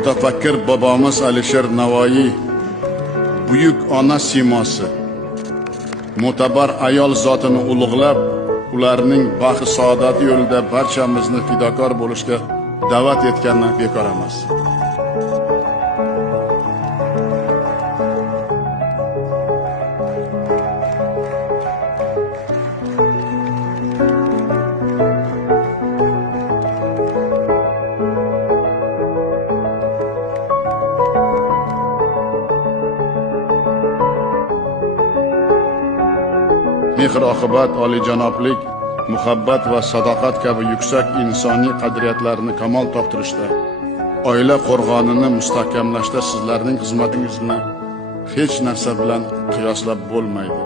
mutafakkir bobomiz Alisher Navoiy buyuk ona siymosi, mo'tabar ayol zotini ulug'lab, ularning baxt saodati yo'lida barchamizni fidokor bo'lishga da'vat etganini bekor emas. Mehr-oqibat, oliyjanoblik, muhabbat va sadoqat kabi yuksak insoniy qadriyatlarni kamol toptirishda, oila qo'rg'onini mustahkamlashda sizlarning xizmatingizni hech narsa bilan qiyoslab bo'lmaydi.